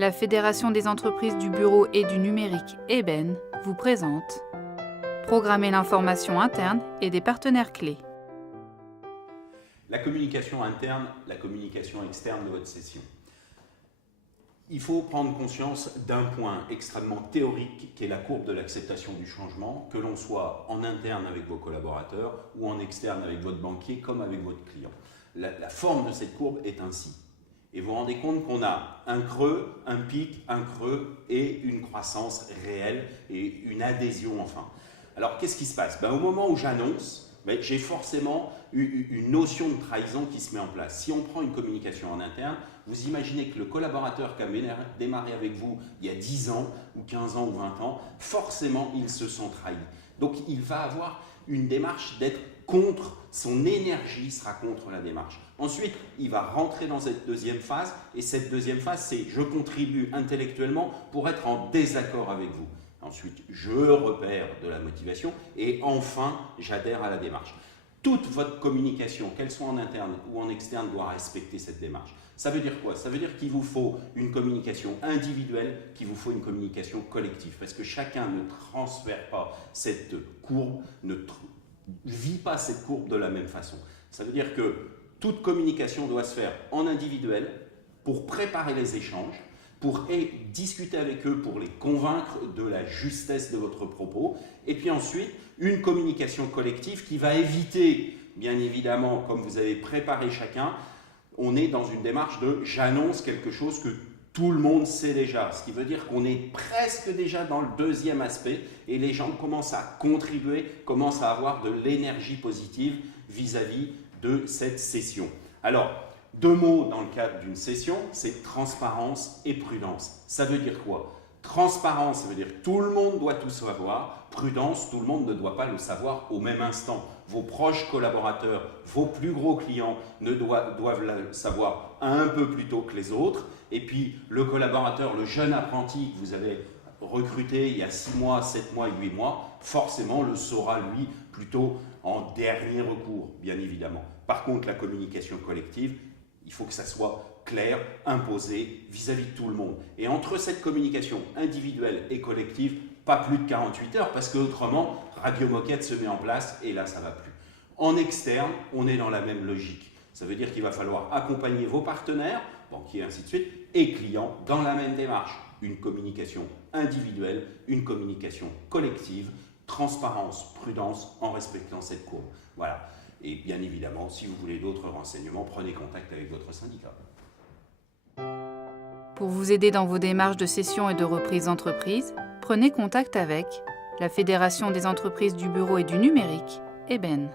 La Fédération des entreprises du bureau et du numérique EBEN vous présente Programmer l'information interne et des partenaires clés. La communication interne, la communication externe de votre session. Il faut prendre conscience d'un point extrêmement théorique qui est la courbe de l'acceptation du changement, que l'on soit en interne avec vos collaborateurs ou en externe avec votre banquier comme avec votre client. La forme de cette courbe est ainsi. Et vous vous rendez compte qu'on a un creux, un pic, un creux et une croissance réelle et une adhésion enfin. Alors qu'est-ce qui se passe? Au moment où j'annonce, j'ai forcément une notion de trahison qui se met en place. Si on prend une communication en interne, vous imaginez que le collaborateur qui a démarré avec vous il y a 10 ans, ou 15 ans, ou 20 ans, forcément, il se sent trahi. Donc, il va avoir une démarche d'être contre, son énergie sera contre la démarche. Ensuite, il va rentrer dans cette deuxième phase, et cette deuxième phase, c'est « je contribue intellectuellement pour être en désaccord avec vous ». Ensuite, je repère de la motivation et enfin, j'adhère à la démarche. Toute votre communication, qu'elle soit en interne ou en externe, doit respecter cette démarche. Ça veut dire quoi? Ça veut dire qu'il vous faut une communication individuelle, qu'il vous faut une communication collective. Parce que chacun ne transfère pas cette courbe, ne vit pas cette courbe de la même façon. Ça veut dire que toute communication doit se faire en individuel pour préparer les échanges, pour discuter avec eux, pour les convaincre de la justesse de votre propos. Et puis ensuite, une communication collective qui va éviter, bien évidemment, comme vous avez préparé chacun, on est dans une démarche de « j'annonce quelque chose que tout le monde sait déjà ». Ce qui veut dire qu'on est presque déjà dans le deuxième aspect et les gens commencent à contribuer, commencent à avoir de l'énergie positive vis-à-vis de cette session. Alors, deux mots dans le cadre d'une session, c'est transparence et prudence. Ça veut dire quoi? Transparence, ça veut dire que tout le monde doit tout savoir. Prudence, tout le monde ne doit pas le savoir au même instant. Vos proches collaborateurs, vos plus gros clients doivent le savoir un peu plus tôt que les autres. Et puis le collaborateur, le jeune apprenti que vous avez recruté il y a 6 mois, 7 mois et 8 mois, forcément le saura lui plutôt en dernier recours, bien évidemment. Par contre, la communication collective, il faut que ça soit clair, imposé vis-à-vis de tout le monde. Et entre cette communication individuelle et collective, pas plus de 48 heures, parce qu'autrement, Radio Moquette se met en place et là, ça ne va plus. En externe, on est dans la même logique. Ça veut dire qu'il va falloir accompagner vos partenaires, banquiers et ainsi de suite, et clients dans la même démarche. Une communication individuelle, une communication collective, transparence, prudence, en respectant cette courbe. Voilà. Et bien évidemment, si vous voulez d'autres renseignements, prenez contact avec votre syndicat. Pour vous aider dans vos démarches de cession et de reprise d'entreprise, prenez contact avec la Fédération des entreprises du bureau et du numérique, EBEN.